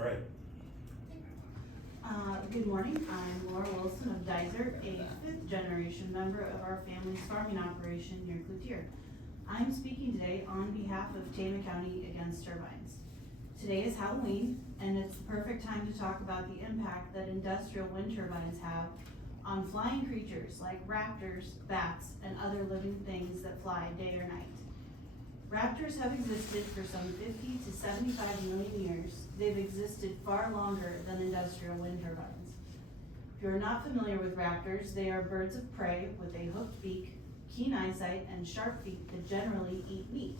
All right. Good morning, I'm Laura Wilson of Dizer, a fifth generation member of our family's farming operation near Cloutier. I'm speaking today on behalf of Tama County Against Turbines. Today is Halloween, and it's the perfect time to talk about the impact that industrial wind turbines have on flying creatures like raptors, bats, and other living things that fly day or night. Raptors have existed for some 50 to 75 million years. They've existed far longer than industrial wind turbines. If you're not familiar with raptors, they are birds of prey with a hooked beak, keen eyesight, and sharp feet that generally eat meat.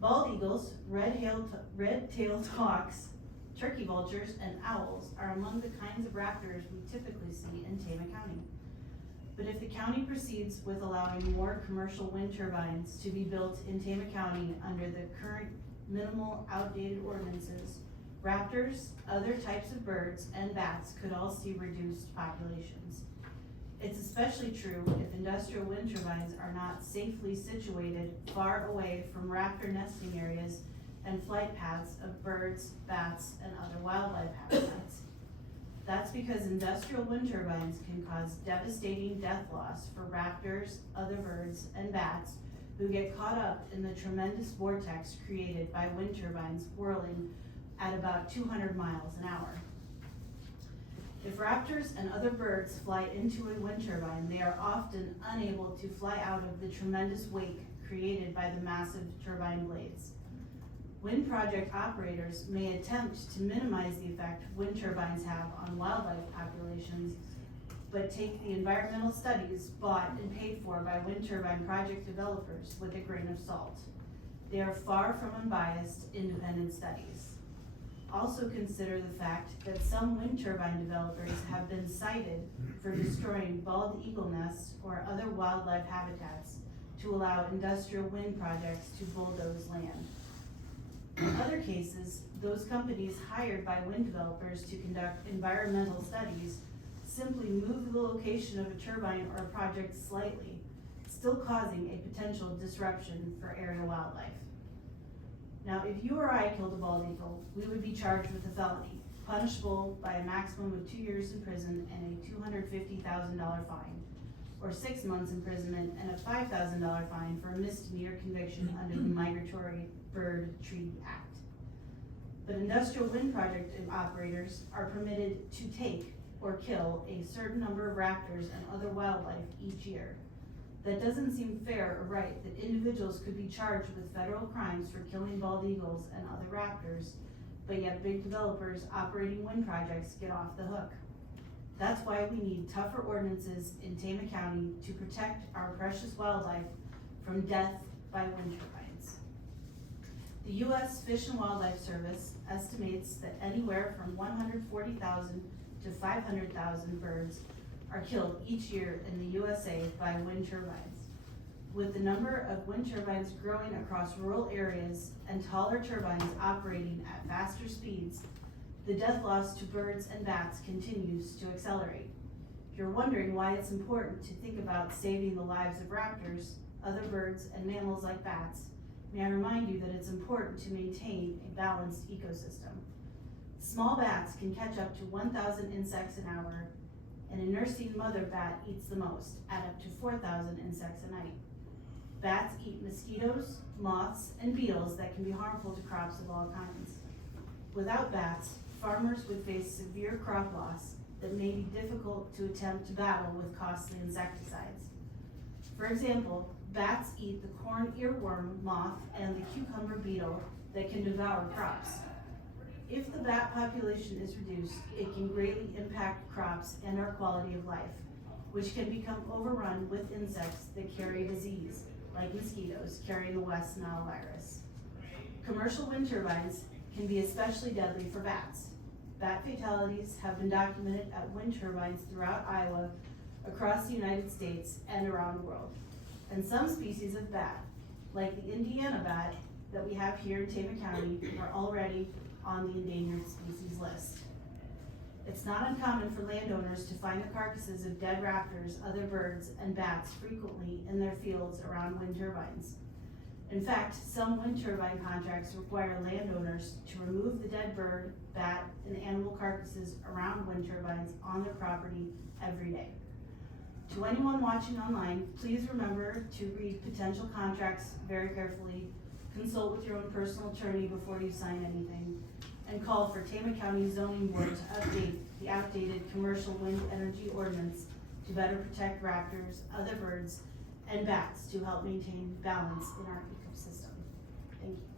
Bald eagles, red-tailed hawks, turkey vultures, and owls are among the kinds of raptors we typically see in Tama County. But if the county proceeds with allowing more commercial wind turbines to be built in Tama County under the current minimal outdated ordinances, raptors, other types of birds, and bats could all see reduced populations. It's especially true if industrial wind turbines are not safely situated far away from raptor nesting areas and flight paths of birds, bats, and other wildlife habitats. That's because industrial wind turbines can cause devastating death loss for raptors, other birds, and bats who get caught up in the tremendous vortex created by wind turbines whirling at about 200 miles an hour. If raptors and other birds fly into a wind turbine, they are often unable to fly out of the tremendous wake created by the massive turbine blades. Wind project operators may attempt to minimize the effect wind turbines have on wildlife populations, but take the environmental studies bought and paid for by wind turbine project developers with a grain of salt. They are far from unbiased, independent studies. Also consider the fact that some wind turbine developers have been cited for destroying bald eagle nests or other wildlife habitats to allow industrial wind projects to bulldoze land. In other cases, those companies hired by wind developers to conduct environmental studies simply move the location of a turbine or a project slightly, still causing a potential disruption for area wildlife. Now, if you or I killed a bald eagle, we would be charged with a felony, punishable by a maximum of 2 years in prison and a $250,000 fine, or 6 months imprisonment and a $5,000 fine for a misdemeanor conviction under the Migratory Bird Treaty Act. But industrial wind project operators are permitted to take or kill a certain number of raptors and other wildlife each year. That doesn't seem fair or right that individuals could be charged with federal crimes for killing bald eagles and other raptors, but yet big developers operating wind projects get off the hook. That's why we need tougher ordinances in Tama County to protect our precious wildlife from death by wind turbines. The U.S. Fish and Wildlife Service estimates that anywhere from 140,000 to 500,000 birds are killed each year in the USA by wind turbines. With the number of wind turbines growing across rural areas and taller turbines operating at faster speeds, the death loss to birds and bats continues to accelerate. If you're wondering why it's important to think about saving the lives of raptors, other birds, and mammals like bats, may I remind you that it's important to maintain a balanced ecosystem. Small bats can catch up to 1,000 insects an hour, and a nursing mother bat eats the most, at up to 4,000 insects a night. Bats eat mosquitoes, moths, and beetles that can be harmful to crops of all kinds. Without bats, farmers would face severe crop loss that may be difficult to attempt to battle with costly insecticides. For example, bats eat the corn earworm moth and the cucumber beetle that can devour crops. If the bat population is reduced, it can greatly impact crops and our quality of life, which can become overrun with insects that carry disease, like mosquitoes carrying the West Nile virus. Commercial wind turbines can be especially deadly for bats. Bat fatalities have been documented at wind turbines throughout Iowa, across the United States, and around the world. And some species of bat, like the Indiana bat that we have here in Tama County, are already on the endangered species list. It's not uncommon for landowners to find the carcasses of dead raptors, other birds, and bats frequently in their fields around wind turbines. In fact, some wind turbine contracts require landowners to remove the dead bird, bat, and animal carcasses around wind turbines on their property every day. To anyone watching online, please remember to read potential contracts very carefully, consult with your own personal attorney before you sign anything, and call for Tama County Zoning Board to update the outdated commercial wind energy ordinance to better protect raptors, other birds, and bats to help maintain balance in our ecosystem. Thank you.